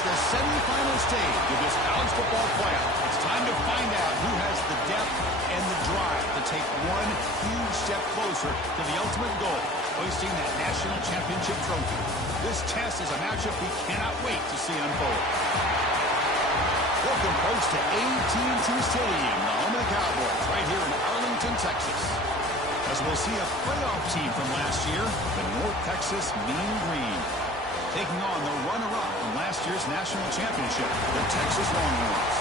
It's the semifinal stage of this college football playoff. It's time to find out who has the depth and the drive to take one huge step closer to the ultimate goal, hoisting that national championship trophy. This test is a matchup we cannot wait to see unfold. Welcome, folks, to AT&T Stadium, the home of the Cowboys, right here in Arlington, Texas. As we'll see a playoff team from last year, the North Texas Mean Green, taking on the runner-up from last year's national championship, the Texas Longhorns.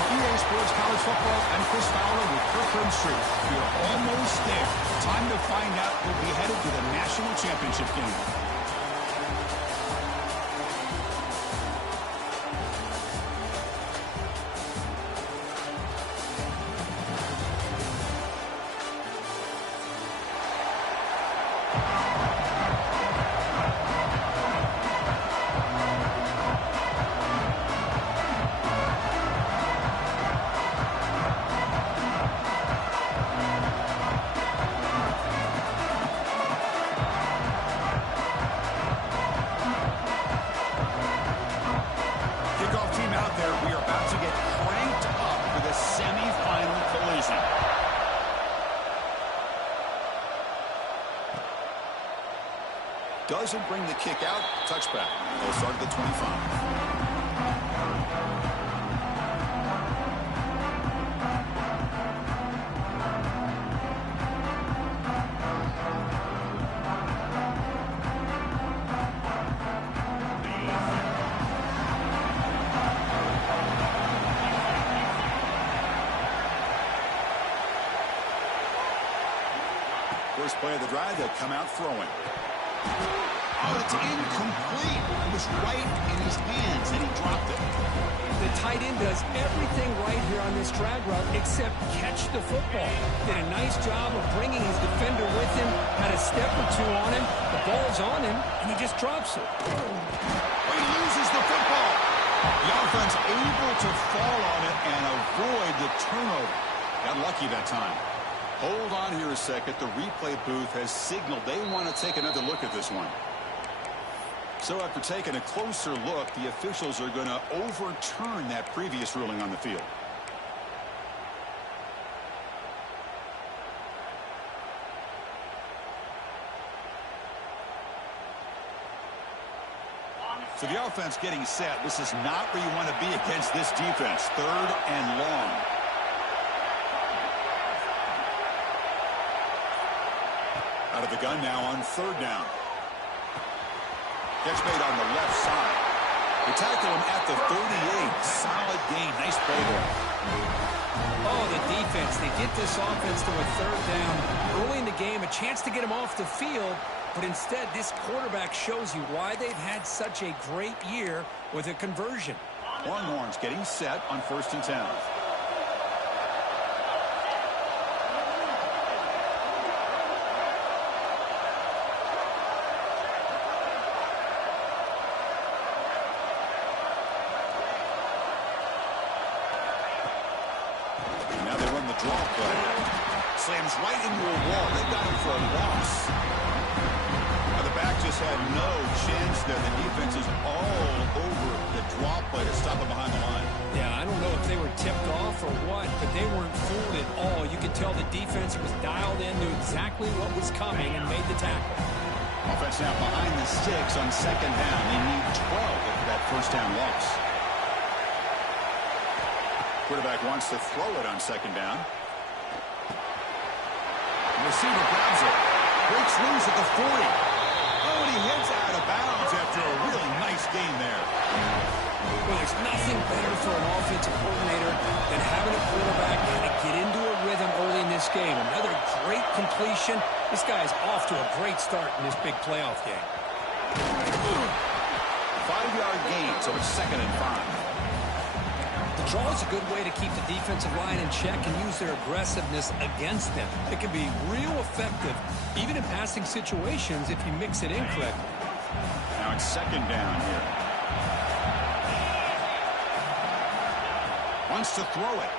For EA Sports College Football, I'm Chris Fowler with Kirkland Street. We're almost there. Time to find out who'll be headed to the national championship game. Doesn't bring the kick out. Touchback. They'll start at the 25. First play of the drive, they'll come out throwing. Oh, it's incomplete. It was right in his hands, and he dropped it. The tight end does everything right here on this drag route except catch the football. Did a nice job of bringing his defender with him, had a step or two on him, the ball's on him, and he just drops it. Oh, he loses the football. The offense able to fall on it and avoid the turnover. Got lucky that time. Hold on here a second. The replay booth has signaled they want to take another look at this one. So after taking a closer look, the officials are going to overturn that previous ruling on the field. So the offense getting set. This is not where you want to be against this defense. 3rd and long. Out of the gun now on 3rd down. Catch made on the left side. They tackle him at the 38. Solid gain. Nice play there. Oh, the defense. They get this offense to a 3rd down. Early in the game, a chance to get him off the field. But instead, this quarterback shows you why they've had such a great year with a conversion. Longhorns getting set on 1st and 10. Slams right into a wall. They got him for a loss. Now the back just had no chance there. The defense is all over the draw play to stop him behind the line. Yeah, I don't know if they were tipped off or what, but they weren't fooled at all. You could tell the defense was dialed in, knew exactly what was coming, and made the tackle. Offense now behind the sticks on 2nd down. They need 12 after that 1st down loss. Quarterback wants to throw it on 2nd down. Receiver grabs it. Breaks loose at the 40. Oh, and he heads out of bounds after a really nice gain there. Well, there's nothing better for an offensive coordinator than having a quarterback kind of get into a rhythm early in this game. Another great completion. This guy's off to a great start in this big playoff game. 5-yard gain, so it's 2nd and 5. The draw is a good way to keep the defensive line in check and use their aggressiveness against them. It can be real effective, even in passing situations, if you mix it in correctly. Now it's 2nd down here. Wants to throw it.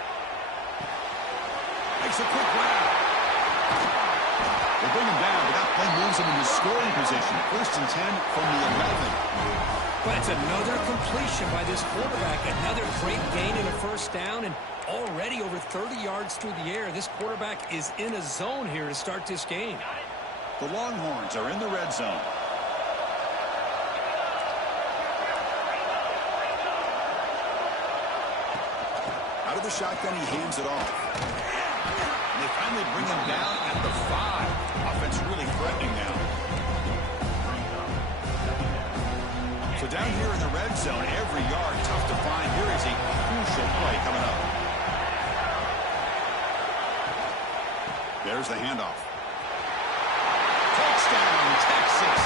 Makes a quick grab. They bring him down, but that and moves him into scoring position. 1st and 10 from the 11. But it's another completion by this quarterback. Another great gain in a 1st down, and already over 30 yards through the air. This quarterback is in a zone here to start this game. The Longhorns are in the red zone. Out of the shotgun, he hands it off. And they finally bring him down at the 5. Offense really threatening now. So down here in the red zone, every yard tough to find. Here is a crucial play coming up. There's the handoff. Touchdown, Texas,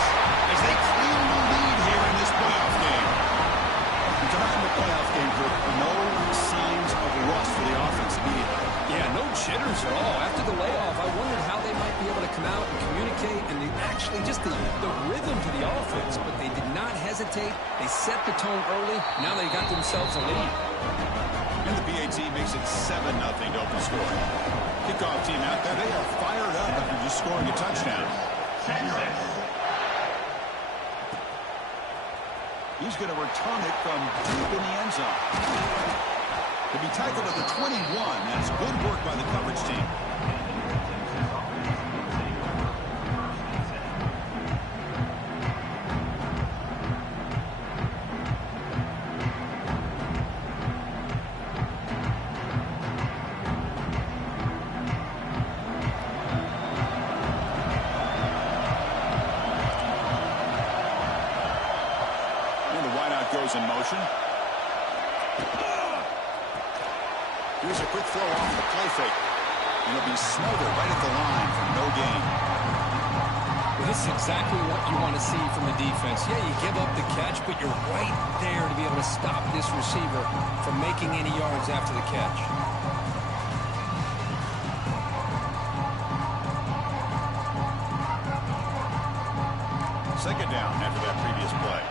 as they claim the lead here in this playoff game. And tonight in the playoff game, no signs of rust for the offense immediately. Yeah, no jitters at all. After the layoff, I wondered how they might be able to come out and communicate, and actually just the rhythm to the offense. But they did not hesitate. They set the tone early. Now they got themselves a lead. And the PAT makes it 7-0 to open scoring. Kickoff team out there. They are fired up after just scoring a touchdown. He's going to return it from deep in the end zone. To be tackled at the 21, that's good work by the coverage team. Goes in motion. Here's a quick throw off the play fake. And it'll be smothered right at the line for no gain. Well, this is exactly what you want to see from the defense. Yeah, you give up the catch, but you're right there to be able to stop this receiver from making any yards after the catch. Second down after that previous play.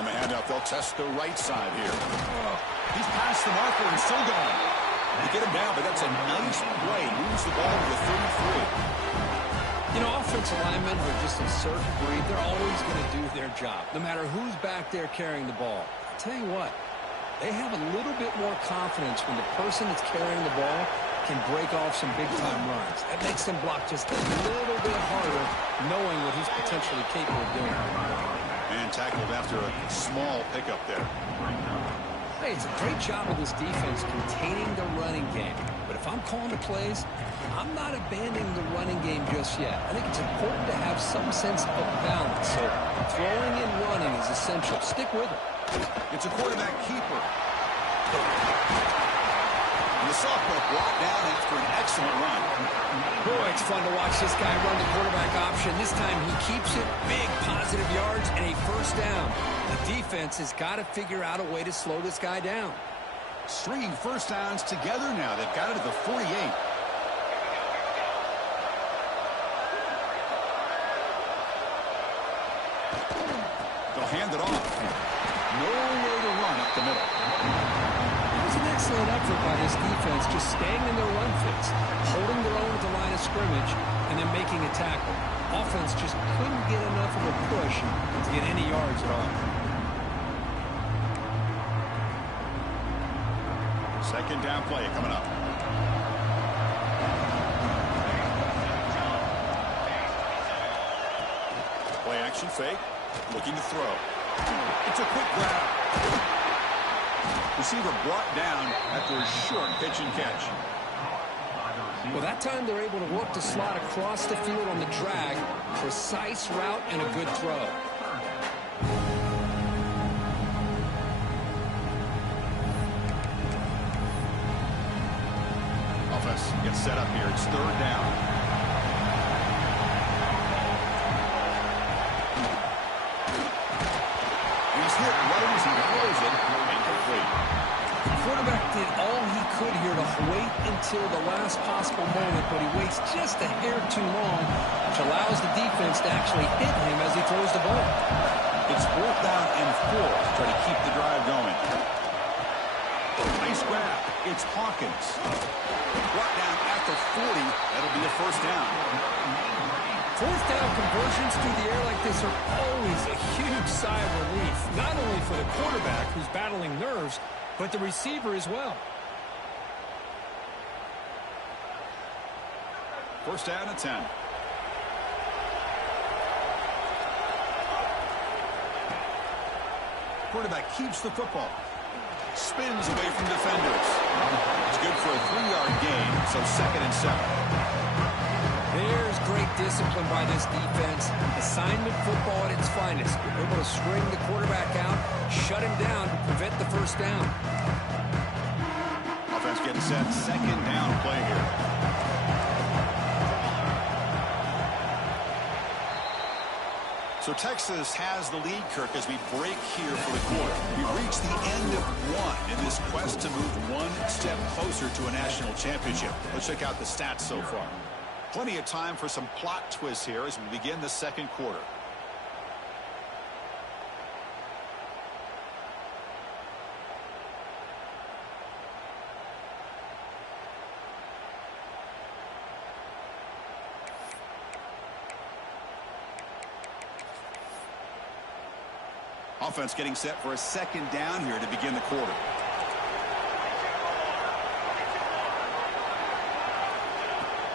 On the handoff, they'll test the right side here. He's past the marker and still going. They get him down, but that's a nice play. Moves the ball to the 33. You know, offensive linemen are just a certain breed. They're always going to do their job, no matter who's back there carrying the ball. I'll tell you what, they have a little bit more confidence when the person that's carrying the ball can break off some big-time runs. That makes them block just a little bit harder, knowing what he's potentially capable of doing. And tackled after a small pickup there. Hey, it's a great job of this defense containing the running game. But if I'm calling the plays, I'm not abandoning the running game just yet. I think it's important to have some sense of balance. So throwing and running is essential. Stick with it. It's a quarterback keeper. And the sophomore brought down after an excellent run. Boy, it's fun to watch this guy run the quarterback option. This time he keeps it. Big positive yards and a 1st down. The defense has got to figure out a way to slow this guy down. Stringing 1st downs together now. They've got it at the 48. They'll hand it off. No way to run up the middle. Excellent effort by this defense, just staying in their run fits, holding their own at the line of scrimmage, and then making a tackle. Offense just couldn't get enough of a push to get any yards at all. Second down play coming up. Play action fake, looking to throw. It's a quick grab. Receiver brought down after a short pitch and catch. Well, that time they're able to work the slot across the field on the drag. Precise route and a good throw. Offense gets set up here. It's 3rd down. Hit right as he throws it, incomplete. The quarterback did all he could here to wait until the last possible moment, but he waits just a hair too long, which allows the defense to actually hit him as he throws the ball. It's 4th down and 4 to try to keep the drive going. Nice grab. It's Hawkins. Brought down at the 40. That'll be a first down. Fourth down conversions through the air like this are always a huge sigh of relief, not only for the quarterback who's battling nerves, but the receiver as well. First down at 10. Quarterback keeps the football. Spins away from defenders. It's good for a 3-yard gain, so 2nd and 7. There's great discipline by this defense. Assignment football at its finest. They're able to string the quarterback out, shut him down to prevent the first down. Offense getting set. 2nd down play here. So Texas has the lead, Kirk, as we break here for the quarter. We've reached the end of one in this quest to move one step closer to a national championship. Let's check out the stats so far. Plenty of time for some plot twists here as we begin the second quarter. Offense getting set for a 2nd down here to begin the quarter.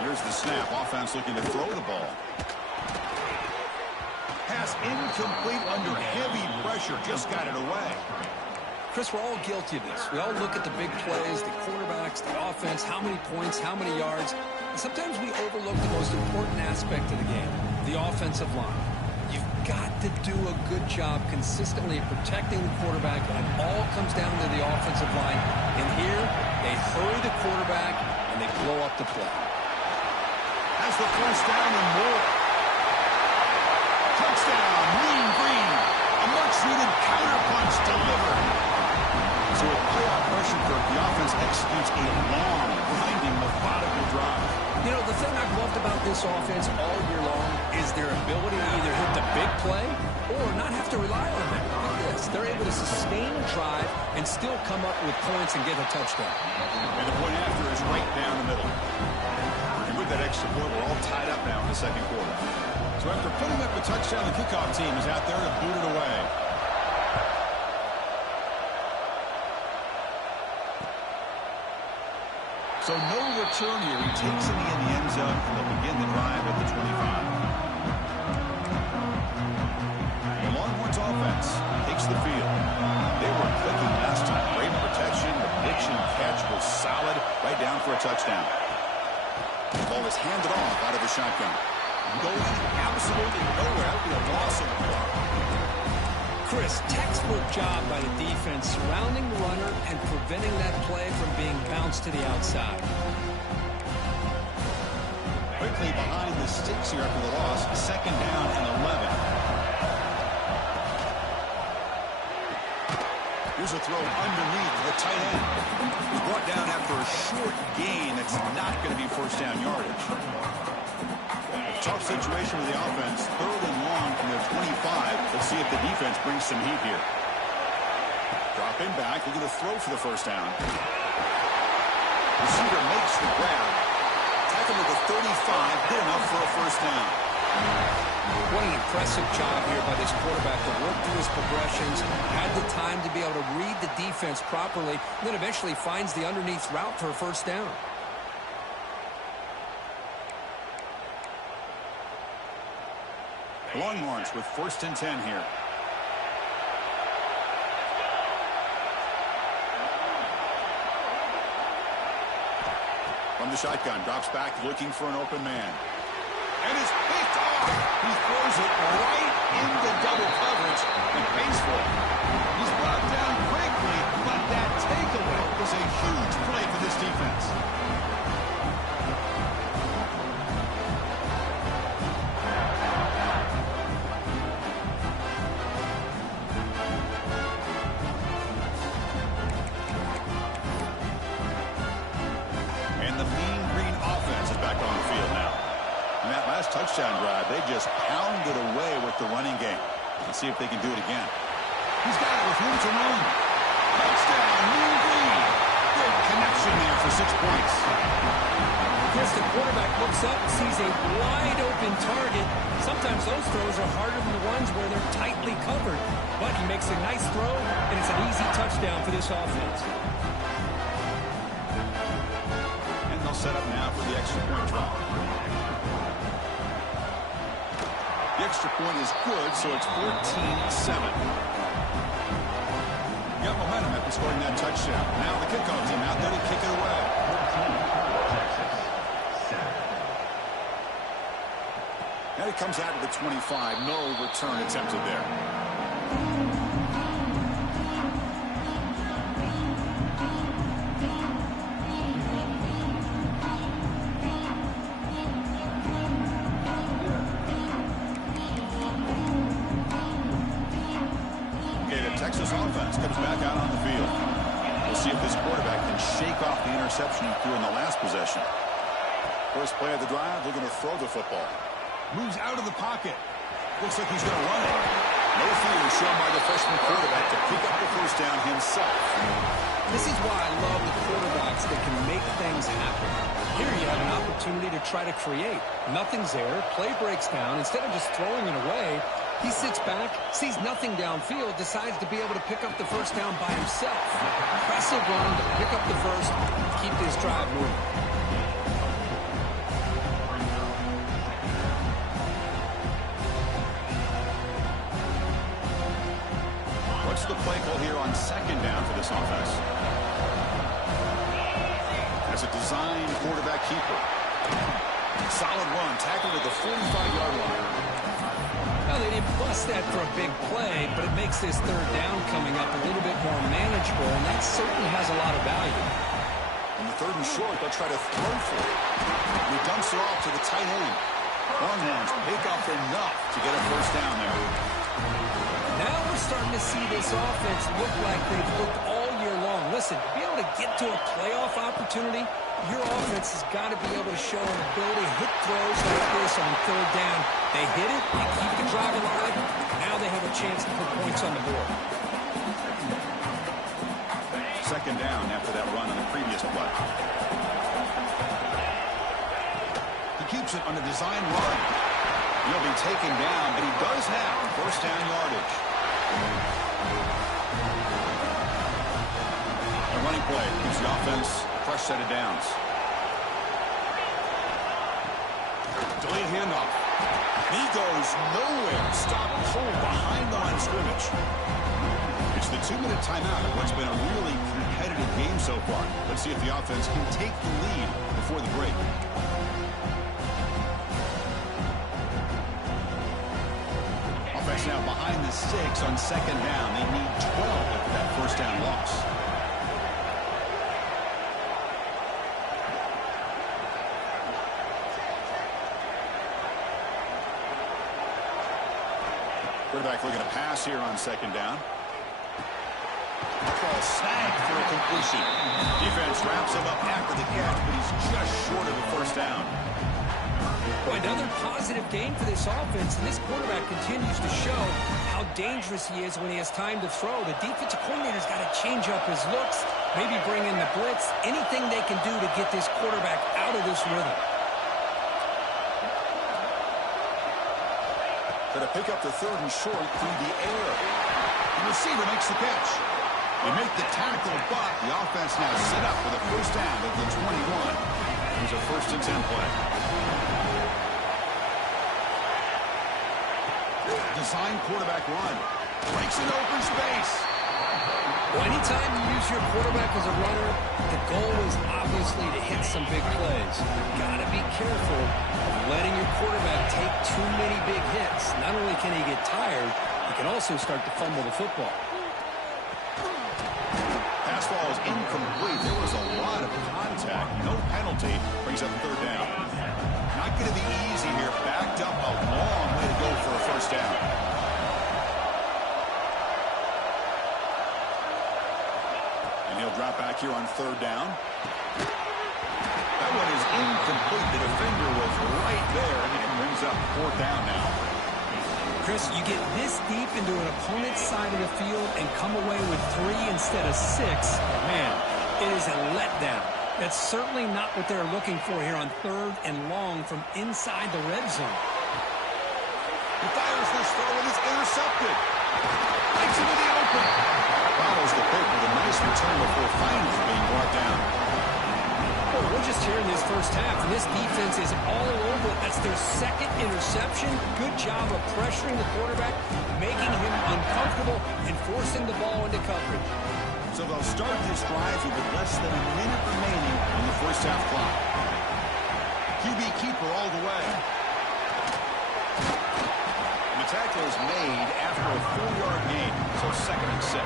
Here's the snap. Offense looking to throw the ball. Pass incomplete under heavy pressure. Just got it away. Chris, we're all guilty of this. We all look at the big plays, the quarterbacks, the offense, how many points, how many yards. And sometimes we overlook the most important aspect of the game, the offensive line. You've got to do a good job consistently protecting the quarterback, and it all comes down to the offensive line. And here, they hurry the quarterback, and they blow up the play. Has the first down and more. Touchdown, Mean Green. A much-needed counterpunch delivered. So with playoff pressure, the offense executes a long, grinding, methodical drive. You know, the thing I've loved about this offense all year long is their ability to either hit the big play or not have to rely on them. Look at this. They're able to sustain a drive and still come up with points and get a touchdown. And the point after is right down the middle. And with that extra point, we're all tied up now in the second quarter. So after putting up a touchdown, the kickoff team is out there to boot it away. So no return here. He takes it in the end zone, and they'll begin the drive at the 25. The Longhorns offense takes the field. They were clicking last time. Great protection. The pitch and catch was solid. Right down for a touchdown. The ball is handed off out of the shotgun. Going absolutely nowhere. That would be a loss of the ball. Chris, textbook job by the defense surrounding the runner and preventing that play from being bounced to the outside. Quickly behind the sticks here after the loss. 2nd down and 11. Here's a throw underneath the tight end. He's brought down after a short gain. That's not going to be first down yardage. Tough situation with the offense. 3rd and long from their 25. Let's see if the defense brings some heat here. Dropping back. Look at the throw for the first down. Receiver makes the grab. Tackle at the 35. Good enough for a first down. What an impressive job here by this quarterback to work through his progressions, had the time to be able to read the defense properly, and then eventually finds the underneath route for a first down. Longhorns with 1st and 10 here. From the shotgun, drops back looking for an open man. And is picked off. He throws it right into double coverage and pays for it. He's brought down quickly, but that takeaway was a huge play for this defense. Touchdown drive. They just pounded away with the running game. Let's see if they can do it again. He's got it with room to run. Touchdown, Mean Green. Good connection there for 6 points. Chris, the quarterback looks up, sees a wide-open target. Sometimes those throws are harder than the ones where they're tightly covered. But he makes a nice throw, and it's an easy touchdown for this offense. And they'll set up now for the extra point try. The extra point is good, so it's 14-7. Got momentum after scoring that touchdown. Now the kickoff team out there to kick it away. Now he comes out to the 25. No return attempted there. Texas offense comes back out on the field. We'll see if this quarterback can shake off the interception he threw in the last possession. First play of the drive, they're going to throw the football. Moves out of the pocket. Looks like he's going to run it. No fear shown by the freshman quarterback to pick up the first down himself. This is why I love the quarterbacks that can make things happen. Here you have an opportunity to try to create. Nothing's there. Play breaks down. Instead of just throwing it away, he sits back, sees nothing downfield, decides to be able to pick up the first down by himself. Impressive run to pick up the first, keep this drive moving. What's the play call here on second down for this offense? As a design quarterback keeper. Solid run, tackled at the 45-yard line. Well, they didn't bust that for a big play, but it makes this third down coming up a little bit more manageable, and that certainly has a lot of value. In the third and short, they'll try to throw for it. He dumps it off to the tight end. Longhorns pick up enough to get a first down there. Now we're starting to see this offense look like they've looked all year long. Listen, to be able to get to a playoff opportunity, your offense has got to be able to show an ability to hit throws like this on third down. They hit it, they keep the drive alive. Now they have a chance to put points on the board. Second down after that run on the previous play. He keeps it on the design run. He'll be taken down, but he does have first down yardage. A running play gives the offense a fresh set of downs. Delayed handoff. He goes nowhere. Stop cold behind the line of scrimmage. It's the 2-minute timeout of what's been a really competitive game so far. Let's see if the offense can take the lead before the break. Offense now behind the 6 on second down. They need 12 after that first down loss. Quarterback looking to pass here on second down. Ball snagged for a completion. Defense wraps him up after the catch, but he's just short of the first down. Boy, another positive game for this offense, and this quarterback continues to show how dangerous he is when he has time to throw. The defensive coordinator's got to change up his looks, maybe bring in the blitz, anything they can do to get this quarterback out of this rhythm. Going to pick up the third and short through the air. The receiver makes the catch. They make the tackle, but the offense now set up for the first down at the 21. Here's a 1st and 10 play. Design quarterback run. Breaks in open space. Well, anytime you use your quarterback as a runner, the goal is obviously to hit some big plays. Got to be careful of letting your quarterback take too many big hits. Not only can he get tired, he can also start to fumble the football. Pass ball is incomplete. There was a lot of contact. No penalty. Brings up third down. Not going to be easy here. Backed up a long way to go for a first down. And he'll drop back here on third down. That one is incomplete. The defender was right there, and it brings up fourth down now. Chris, you get this deep into an opponent's side of the field and come away with 3 instead of 6. Man, It is a letdown. That's certainly not what they're looking for here on 3rd and long from inside the red zone. He fires this throw and it's intercepted. Takes it to the open. Follows the pick with a nice return before finally being brought down. Well, we're just here in this first half, and this defense is all over it. That's their 2nd interception. Good job of pressuring the quarterback, making him uncomfortable, and forcing the ball into coverage. So they'll start this drive with less than a minute remaining in the first half clock. QB keeper all the way. And the tackle is made after a 4-yard gain, so 2nd and 6.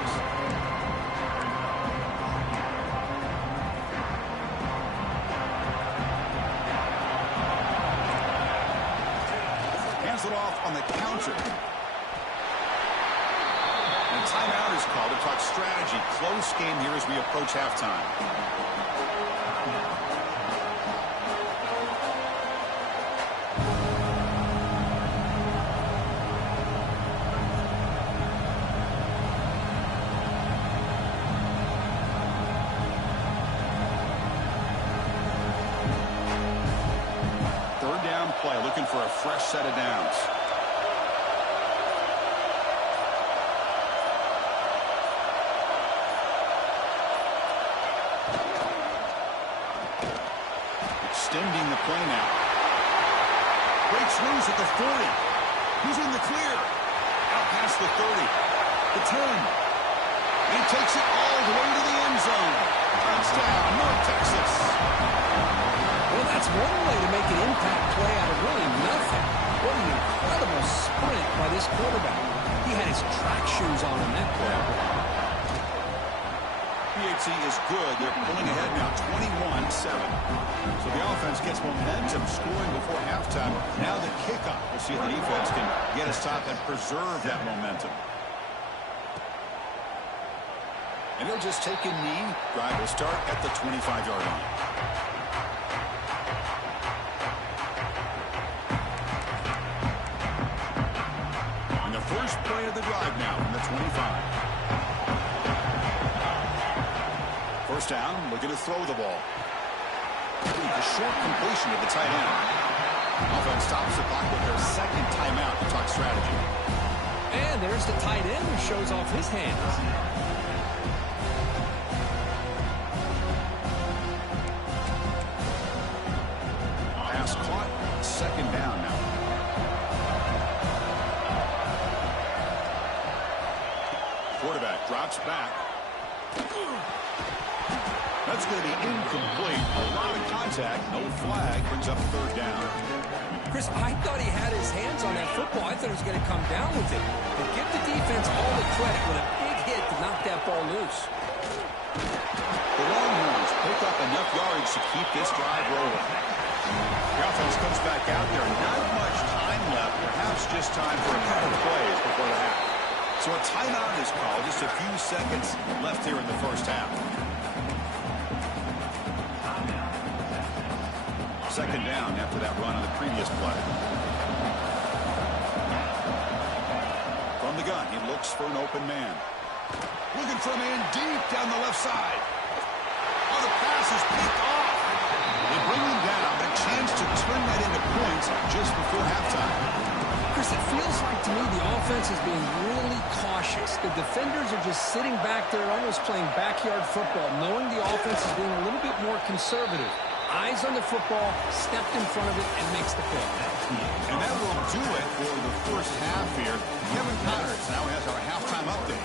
Hands it off on the counter. And timeout is called to talk strategy. Close game here as we approach halftime. Third down play, looking for a fresh set of downs. Extending the play now. Breaks loose at the 40. He's in the clear. Out past the 30. The 10. He takes it all the way to the end zone. Touchdown, North Texas. Well, that's one way to make an impact play out of really nothing. What an incredible sprint by this quarterback. He had his track shoes on in that play. PHC is good. They're pulling ahead now, 21-7. So the offense gets momentum scoring before halftime. Now the kickoff. We'll see if the defense can get a stop and preserve that momentum. And they'll just take a knee. Drive will start at the 25-yard line. And the first play of the drive now from the 25. First down, looking to throw the ball. A short completion to the tight end. Offense stops the clock with their 2nd timeout to talk strategy. And there's the tight end who shows off his hands. Pass caught, 2nd down now. Quarterback drops back. That's going to be incomplete. A lot of contact. No flag. Brings up 3rd down. Chris, I thought he had his hands on that football. I thought he was going to come down with it. But give the defense all the credit with a big hit to knock that ball loose. The Longhorns pick up enough yards to keep this drive rolling. The offense comes back out there. Not much time left. Perhaps just time for a couple plays before the half. So a timeout is called. Just a few seconds left here in the first half. 2nd down after that run on the previous play. From the gun, he looks for an open man. Looking for a man deep down the left side. Oh, the pass is picked off. They bring him down, but a chance to turn that into points just before halftime. Chris, it feels like to me the offense is being really cautious. The defenders are just sitting back there almost playing backyard football, knowing the offense is being a little bit more conservative. Eyes on the football, stepped in front of it, and makes the pick. And that will do it for the first half here. Kevin Connors now has our halftime update.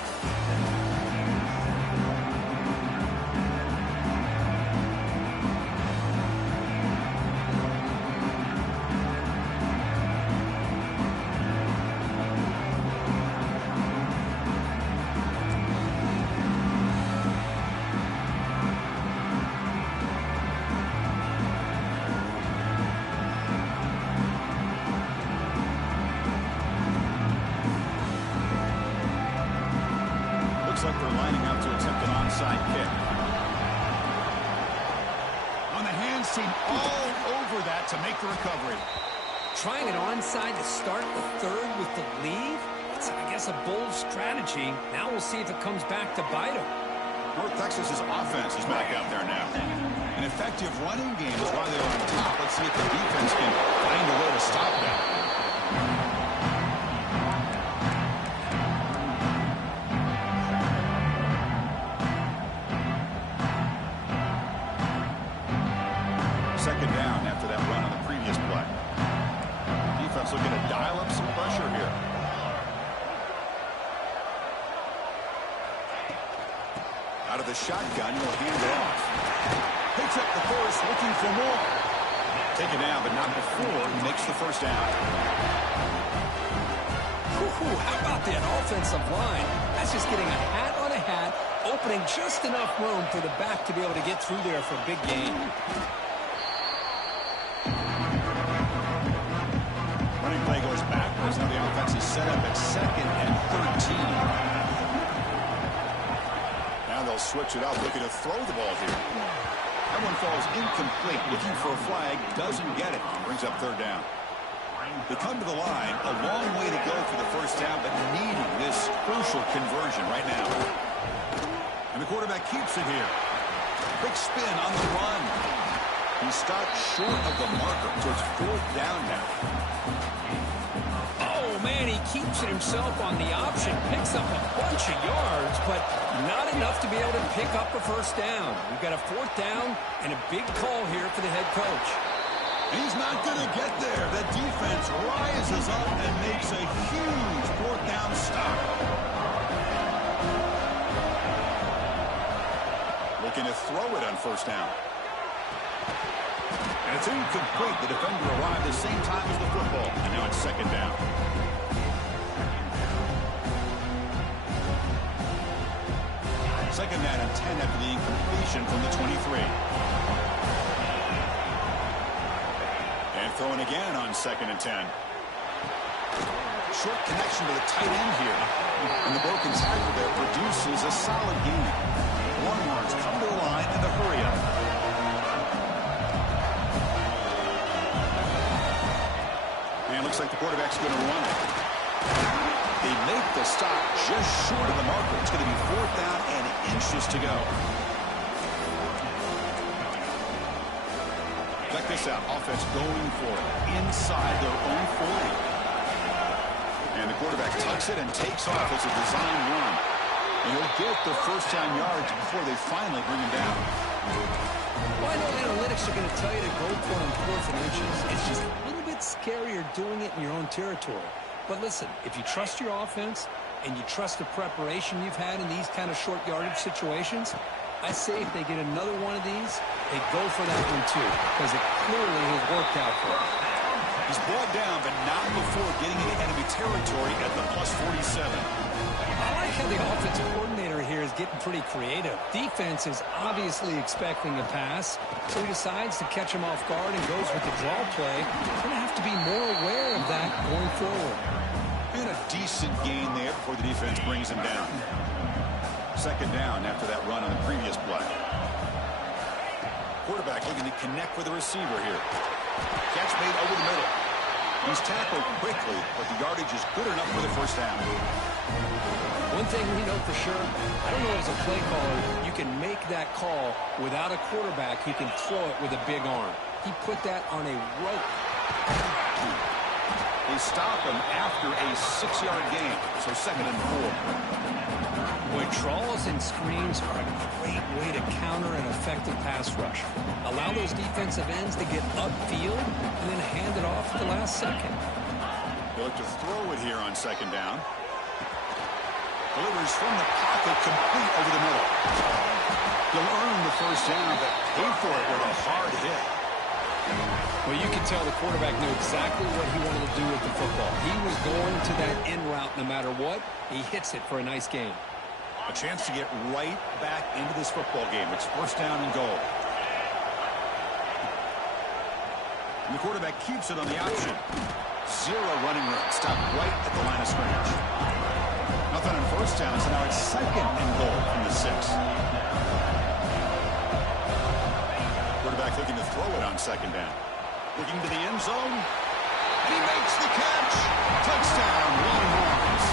Like they're lining up to attempt an onside kick. On the hands team, all over that to make the recovery. Trying an onside to start the 3rd with the lead? It's, I guess, a bold strategy. Now we'll see if it comes back to bite him. North Texas's offense is back out there now. An effective running game is why they're on top. Let's see if the defense can find a way to stop that. Second down after that run on the previous play. Defense looking to dial up some pressure here. Out of the shotgun, he'll hand it off. Picks up the first, looking for more. Taken down, but not before he makes the first down. How about that offensive line? That's just getting a hat on a hat, opening just enough room for the back to be able to get through there for a big gain. Running play goes backwards. Now the offense is set up at 2nd and 13. They'll switch it out, looking to throw the ball here. That one falls incomplete, looking for a flag, doesn't get it. Brings up 3rd down. They come to the line, a long way to go for the first down, but needing this crucial conversion right now. And the quarterback keeps it here. Big spin on the run. He stopped short of the marker, so it's 4th down now. Man, he keeps it himself on the option, picks up a bunch of yards, but not enough to be able to pick up a first down. We've got a 4th down and a big call here for the head coach. He's not going to get there. The defense rises up and makes a huge 4th down stop. Looking to throw it on first down. And it's incomplete. The defender arrived at the same time as the football, and now it's 2nd down. Second down and 10 after the incompletion from the 23. And throwing again on 2nd and 10. Short connection to the tight end here. And the broken tackle there produces a solid gain. Longhorns come to the line in the hurry up. And it looks like the quarterback's going to run it. They make the stop just short of the marker. It's going to be 4th down and inches to go. Check this out. Offense going for it inside their own 40. And the quarterback tucks it and takes off. It's a design run. And he'll get the first down yards before they finally bring him down. Well, I know analytics are going to tell you to go for it on 4th and inches. It's just a little bit scarier doing it in your own territory. But listen, if you trust your offense and you trust the preparation you've had in these kind of short yardage situations, I say if they get another one of these, they go for that one too, because it clearly has worked out for them. He's brought down, but not before getting into enemy territory at the +47. I like how the offensive coordinator here is getting pretty creative. Defense is obviously expecting a pass, so he decides to catch him off guard and goes with the draw play. He's going to have to be more aware of that going forward. And a decent gain there before the defense brings him down. Second down after that run on the previous play. Quarterback looking to connect with the receiver here. Catch made over the middle. He's tackled quickly, but the yardage is good enough for the first down. One thing we know for sure, I don't know as a play caller, you can make that call without a quarterback who can throw it with a big arm. He put that on a rope. They stop him after a 6-yard gain, so 2nd and 4. Boy, draws and screens are a great way to counter an effective pass rush. Allow those defensive ends to get upfield and then hand it off at the last second. They look to throw it here on 2nd down. Delivers from the pocket, complete over the middle. He'll earn the first down, but pay for it with a hard hit. Well, you can tell the quarterback knew exactly what he wanted to do with the football. He was going to that end route no matter what. He hits it for a nice gain. A chance to get right back into this football game. It's 1st down and goal. And the quarterback keeps it on the option. 0 running room. Stopped right at the line of scrimmage. Nothing on 1st down, so now it's 2nd and goal from the 6. Quarterback looking to throw it on 2nd down. Looking to the end zone. He makes the catch. Touchdown, Longhorns.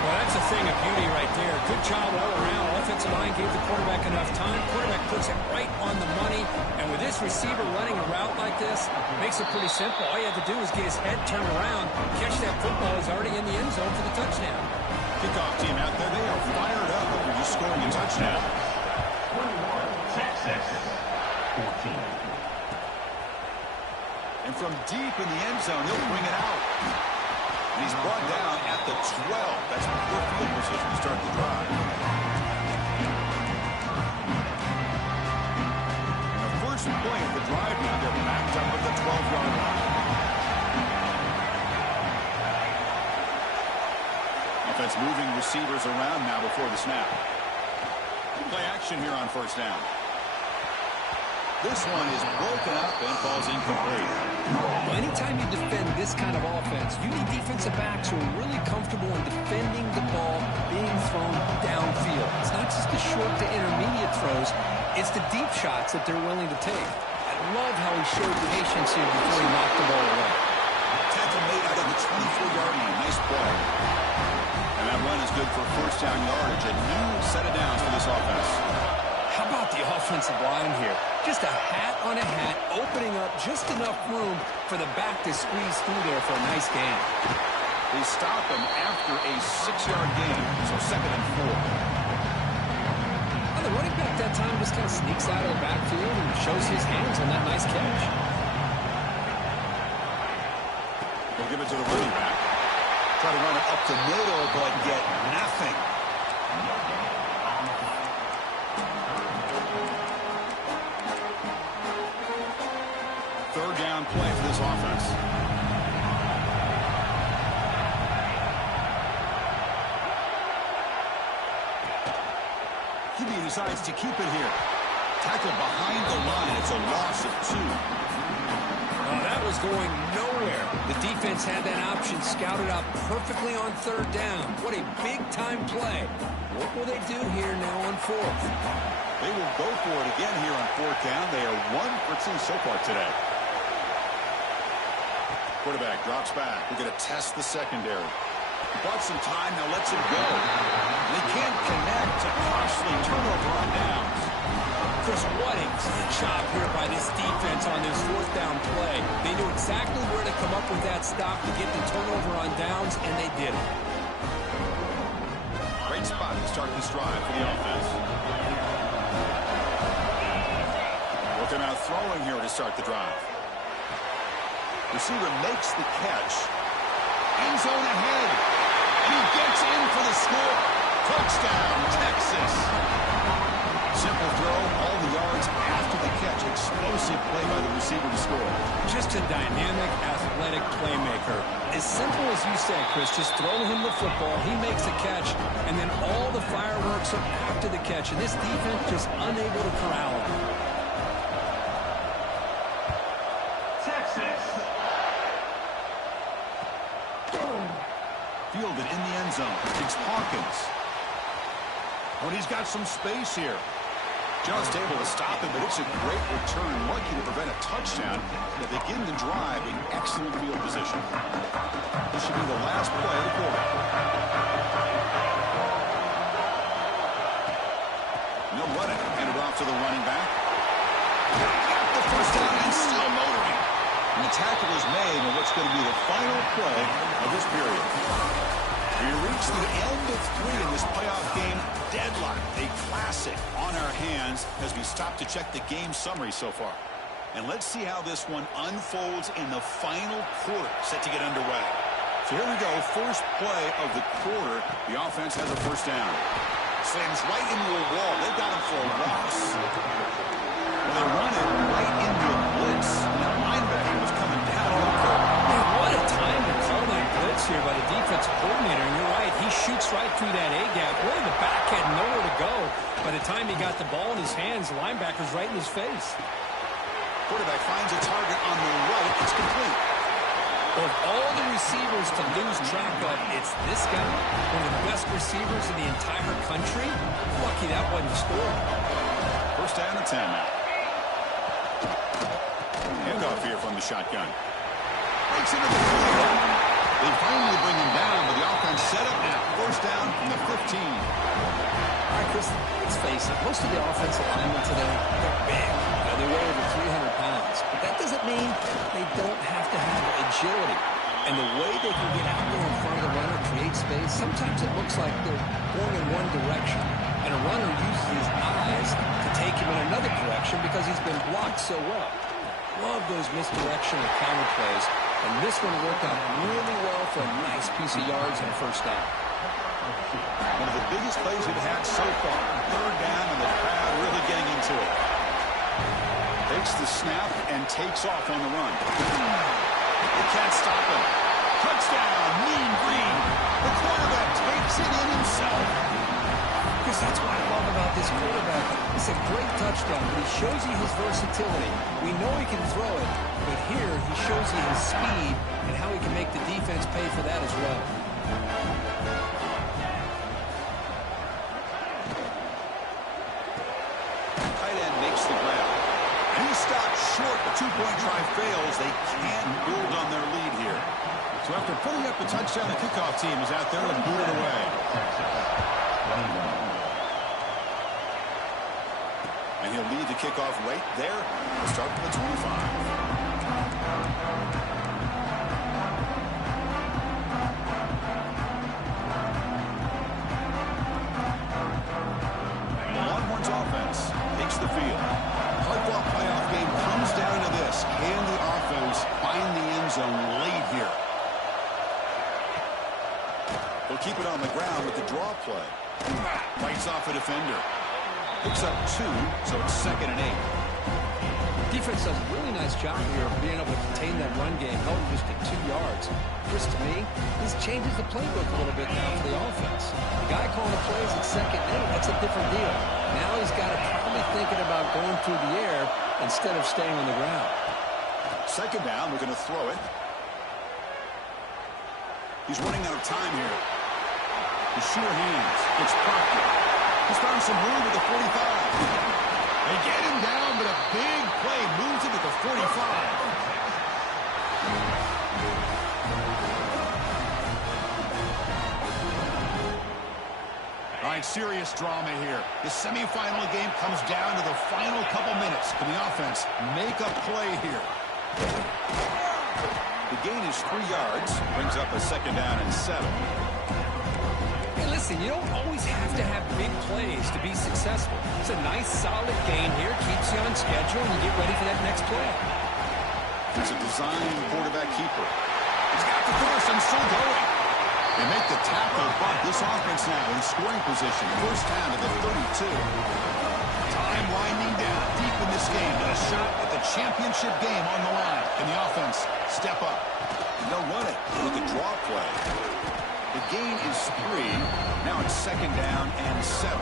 Well, Well, that's a thing of beauty right there. Good job all around. Offensive line gave the quarterback enough time. Quarterback puts it right on the money. And with this receiver running a route like this, makes it pretty simple. All you have to do is get his head turned around, catch that football. He's already in the end zone for the touchdown. Kickoff team out there, they are fired up after just scoring a touchdown. Texas 14. And from deep in the end zone, he'll bring it out. And he's brought down at the 12. That's poor field position to start the drive. And the first play of the drive now, they're backed up at the 12-yard line. Offense moving receivers around now before the snap. Play action here on first down. This one is broken up and falls incomplete. Well, anytime you defend this kind of offense, you need defensive backs who are really comfortable in defending the ball being thrown downfield. It's not just the short to intermediate throws, it's the deep shots that they're willing to take. I love how he showed patience here before he knocked the ball away. Tackle made out of the 24-yard line. Nice play. And that run is good for first down yardage. A new set of downs for this offense. How about the offensive line here? Just a hat on a hat, opening up just enough room for the back to squeeze through there for a nice gain. They stop him after a 6-yard gain, so 2nd and 4. Well, the running back that time just kind of sneaks out of the backfield and shows his hands on that nice catch. They'll give it to the running back. Try to run it up the middle, but get nothing. Third down play for this offense. QB decides to keep it here. Tackle behind the line. It's a loss of 2. Oh, that was going nowhere. The defense had that option scouted out perfectly on third down. What a big-time play. What will they do here now on fourth? They will go for it again here on fourth down. They are 1 for 2 so far today. Quarterback drops back. We're going to test the secondary. He bought some time, now lets it go. And he can't connect. A costly turnover on downs. Chris, what a good job here by this defense on this fourth down play. They knew exactly where to come up with that stop to get the turnover on downs, and they did it. Great spot to start this drive for the offense. Looking out throwing here to start the drive. Receiver makes the catch. End zone ahead. And he gets in for the score. Touchdown, Texas. Simple throw, all the yards after the catch. Explosive play by the receiver to score. Just a dynamic, athletic playmaker. As simple as you said, Chris, just throw him the football, he makes a catch, and then all the fireworks are after the catch. And this defense just unable to corral him. Fielded in the end zone. It's Hawkins. Oh, and he's got some space here. Just able to stop it, but it's a great return. Lucky to prevent a touchdown. They begin the drive in excellent field position. This should be the last play of the quarter. No running. Handed off to the running back. Got the first down and still motoring. And the tackle is made on what's going to be the final play of this period. We reach the end of 3 in this playoff game. Deadlock, a classic on our hands as we stop to check the game summary so far. And let's see how this one unfolds in the final quarter, set to get underway. So here we go, first play of the quarter. The offense has a first down. Slams right into a wall. They've got him for a loss. Well, they run it right into a blitz. And that linebacker was coming down. Man, what a time to call that blitz here by the defensive coordinator. And you're right, he shoots right through that A-gap. Really, the back had nowhere to go. By the time he got the ball in his hands, the linebacker's right in his face. Quarterback finds a target on the right. It's complete. Of all the receivers to lose track of, it's this guy, one of the best receivers in the entire country. Lucky that wasn't scored. First down and 10 now. Handoff here from the shotgun. Breaks into the field. They finally bring him down, but the offense set up now. First down from the 15. All right, Chris, let's face it. Most of the offensive linemen today, they're big. They weigh over 300 pounds. But that doesn't mean they don't have to have agility. And the way they can get out there in front of the runner, create space, sometimes it looks like they're going in one direction. And a runner uses his eyes to take him in another direction because he's been blocked so well. Love those misdirection and counter plays. And this one worked out really well for a nice piece of yards and a first down. One of the biggest plays we've had so far. Third down, and the crowd really getting into it. Takes the snap and takes off on the run. They can't stop him. Touchdown, Mean Green. The quarterback takes it in himself. Chris, that's what I love about this quarterback. It's a great touchdown, but he shows you his versatility. We know he can throw it, but here he shows you his speed and how he can make the defense pay for that as well. Tight end makes the grab. And he stopped short. The two-point try fails. They can't build on their lead here. So after putting up the touchdown, the kickoff team is out there and boot it away. And he'll lead the kickoff right there. We'll start from the 25. Longhorns offense takes the field. Hard-fought playoff game comes down to this. Can the offense find the end zone late here? They'll keep it on the ground with the draw play. Fights off a defender. Picks up 2, so it's 2nd and 8. Defense does a really nice job here of being able to contain that run game, held just at 2 yards. Chris, to me, this changes the playbook a little bit now for the offense. The guy calling the plays at 2nd and 8, that's a different deal. Now he's got to probably thinking about going through the air instead of staying on the ground. 2nd down, we're going to throw it. He's running out of time here. His sure hands. It's Proctor. He's found some room at the 45. They get him down, but a big play moves him at the 45. All right, serious drama here. The semifinal game comes down to the final couple minutes. Can the offense make a play here? The gain is 3 yards. Brings up a 2nd down and 7. Hey, listen, you don't always have to have big plays to be successful. It's a nice, solid gain here. Keeps you on schedule, and you get ready for that next play. He's a designed quarterback keeper. He's got the force and still going. They make the tackle, but this offense now in scoring position. First down to the 32. Time winding down deep in this game. And a shot at the championship game on the line. Can the offense step up? And they'll run it with a draw play. The gain is 3. Now it's 2nd down and 7.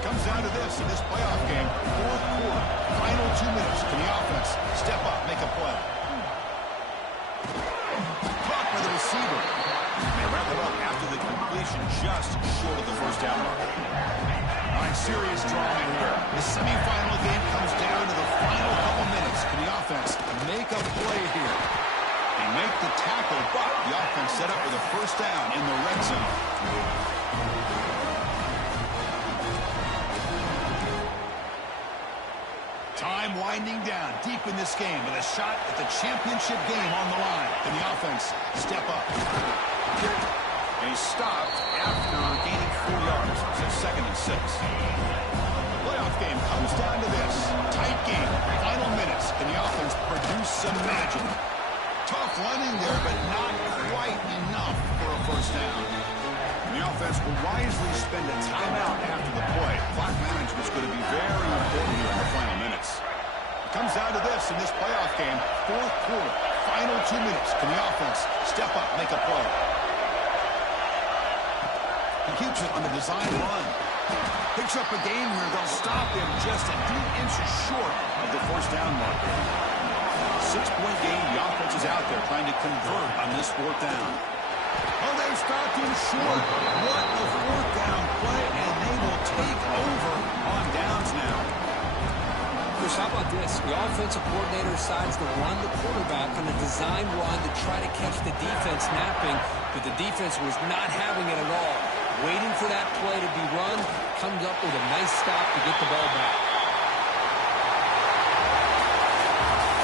Comes down to this in this playoff game. 4th quarter. Final 2 minutes. Can the offense step up, make a play? Caught by the receiver. They wrap it up after the completion just short of the first down mark. All right, serious drama here. The semifinal game comes down to the final couple minutes. Can the offense make a play here? They make the tackle, but the offense set up with a first down in the red zone. Time winding down deep in this game with a shot at the championship game on the line. Can the offense step up? And he stopped after gaining 4 yards. So 2nd and 6. The playoff game comes down to this. Tight game. Final minutes. Can the offense produce some magic? Tough running there, but not quite enough for a first down. And the offense will wisely spend a timeout after the play. Clock management is going to be very important here in the final minutes. It comes down to this in this playoff game. 4th quarter. Final 2 minutes. Can the offense step up, make a play? He keeps it on the design run. Picks up a game where they'll stop him just a few inches short of the first down mark. 6-point game. The offense is out there trying to convert on this 4th down. Oh, they stopped him short. What a 4th down play, and they will take over on downs now. Chris, how about this? The offensive coordinator decides to run the quarterback on a design run to try to catch the defense napping, but the defense was not having it at all. Waiting for that play to be run, comes up with a nice stop to get the ball back.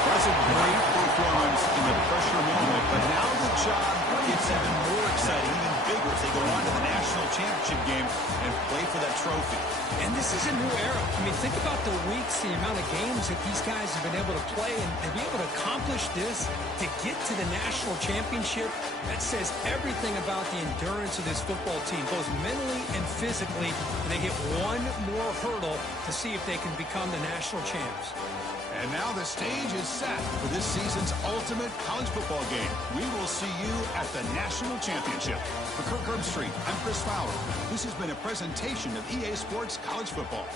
That's a great performance in the pressure moment, but now the job gets even more exciting, even bigger as they go on to the national championship game and play for that trophy. And this is a new era. I mean, think about the weeks, the amount of games that these guys have been able to play, and to be able to accomplish this, to get to the national championship, that says everything about the endurance of this football team, both mentally and physically, and they get one more hurdle to see if they can become the national champs. And now the stage is set for this season's ultimate college football game. We will see you at the national championship. For Kirk Herbstreit, I'm Chris Fowler. This has been a presentation of EA Sports College Football.